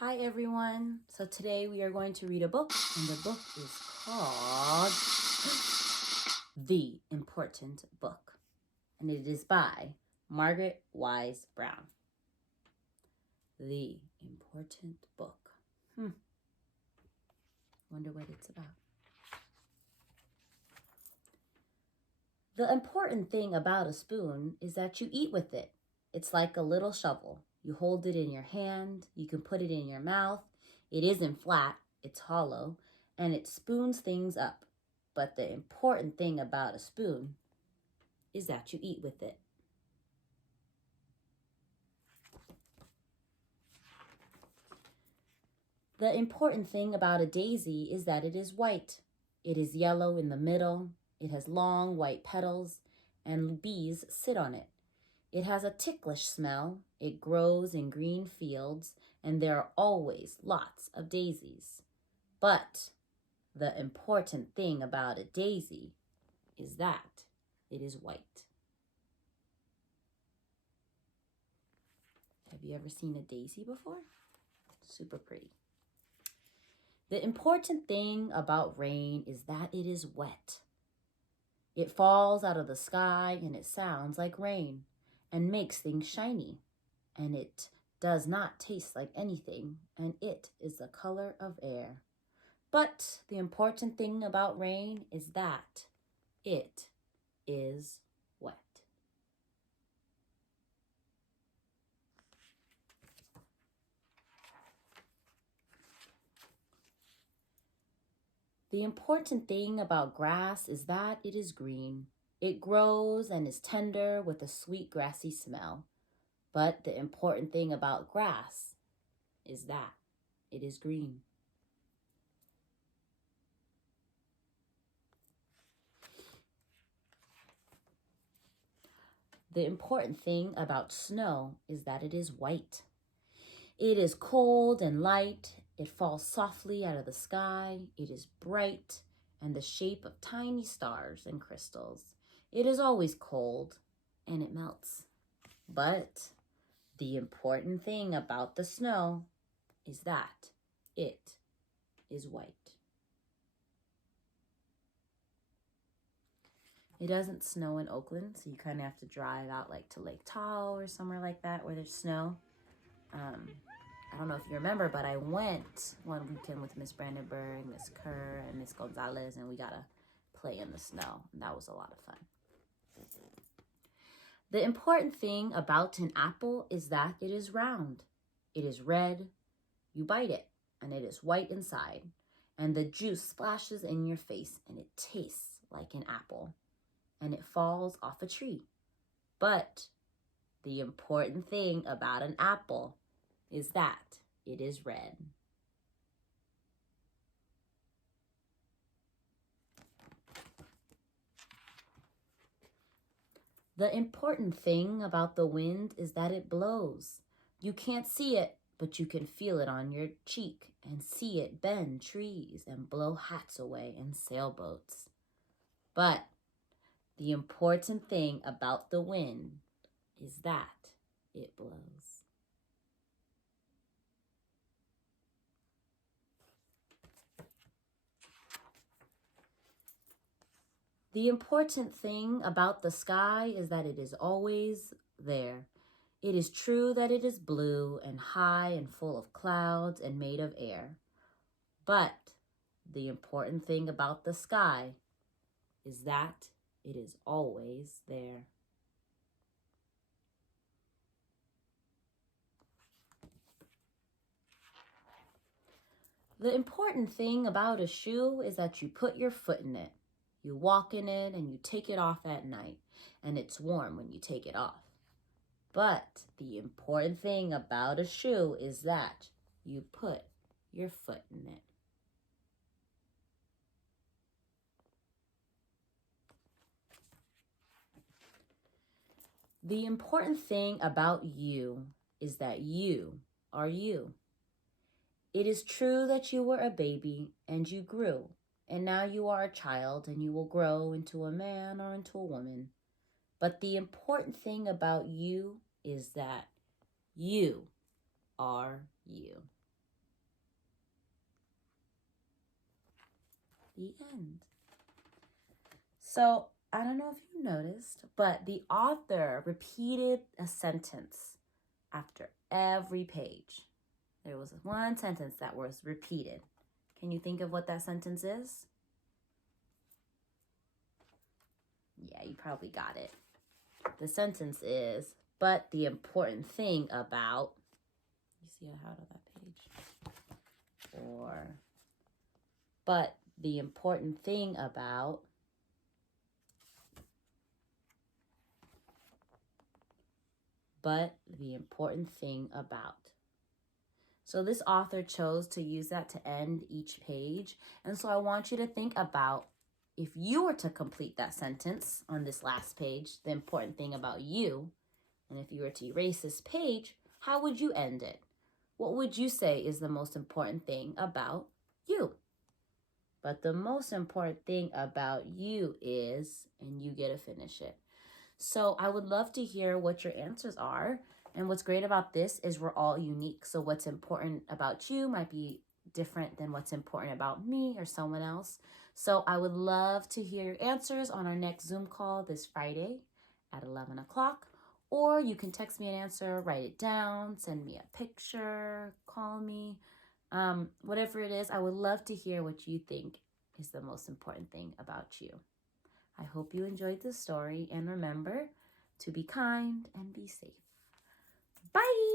Hi everyone. So today we are going to read a book, and the book is called The Important Book, and it is by Margaret Wise Brown. The Important Book. Wonder what it's about. The important thing about a spoon is that you eat with it. It's like a little shovel. You hold it in your hand, you can put it in your mouth. It isn't flat, it's hollow, and it spoons things up. But the important thing about a spoon is that you eat with it. The important thing about a daisy is that it is white. It is yellow in the middle. It has long white petals, and bees sit on it. It has a ticklish smell. It grows in green fields, and there are always lots of daisies. But the important thing about a daisy is that it is white. Have you ever seen a daisy before? Super pretty. The important thing about rain is that it is wet. It falls out of the sky and it sounds like rain and makes things shiny. And it does not taste like anything, and it is the color of air. But the important thing about rain is that it is wet. The important thing about grass is that it is green. It grows and is tender with a sweet grassy smell. But the important thing about grass is that it is green. The important thing about snow is that it is white. It is cold and light. It falls softly out of the sky. It is bright and the shape of tiny stars and crystals. It is always cold and it melts. But the important thing about the snow is that it is white. It doesn't snow in Oakland, so you kind of have to drive out like to Lake Tahoe or somewhere like that where there's snow. I don't know if you remember, but I went one weekend with Miss Brandenburg, Miss Kerr, and Miss Gonzalez, and we got to play in the snow. And that was a lot of fun. The important thing about an apple is that it is round. It is red. You bite it, and it is white inside. And the juice splashes in your face, and it tastes like an apple. And it falls off a tree. But the important thing about an apple is that it is red. The important thing about the wind is that it blows. You can't see it, but you can feel it on your cheek and see it bend trees and blow hats away and sailboats. But the important thing about the wind is that it blows. The important thing about the sky is that it is always there. It is true that it is blue and high and full of clouds and made of air. But the important thing about the sky is that it is always there. The important thing about a shoe is that you put your foot in it. You walk in it and you take it off at night, and it's warm when you take it off. But the important thing about a shoe is that you put your foot in it. The important thing about you is that you are you. It is true that you were a baby and you grew, and now you are a child and you will grow into a man or into a woman. But the important thing about you is that you are you. The end. So I don't know if you noticed, but the author repeated a sentence after every page. There was one sentence that was repeated. Can you think of what that sentence is? Yeah, you probably got it. The sentence is, but the important thing about, you see how to that page? Or, but the important thing about, but the important thing about. So this author chose to use that to end each page. And so I want you to think about, if you were to complete that sentence on this last page, the important thing about you, and if you were to erase this page, how would you end it? What would you say is the most important thing about you? But the most important thing about you is, and you get to finish it. So I would love to hear what your answers are. And what's great about this is we're all unique. So what's important about you might be different than what's important about me or someone else. So I would love to hear your answers on our next Zoom call this Friday at 11 o'clock. Or you can text me an answer, write it down, send me a picture, call me. Whatever it is, I would love to hear what you think is the most important thing about you. I hope you enjoyed this story, and remember to be kind and be safe. Bye!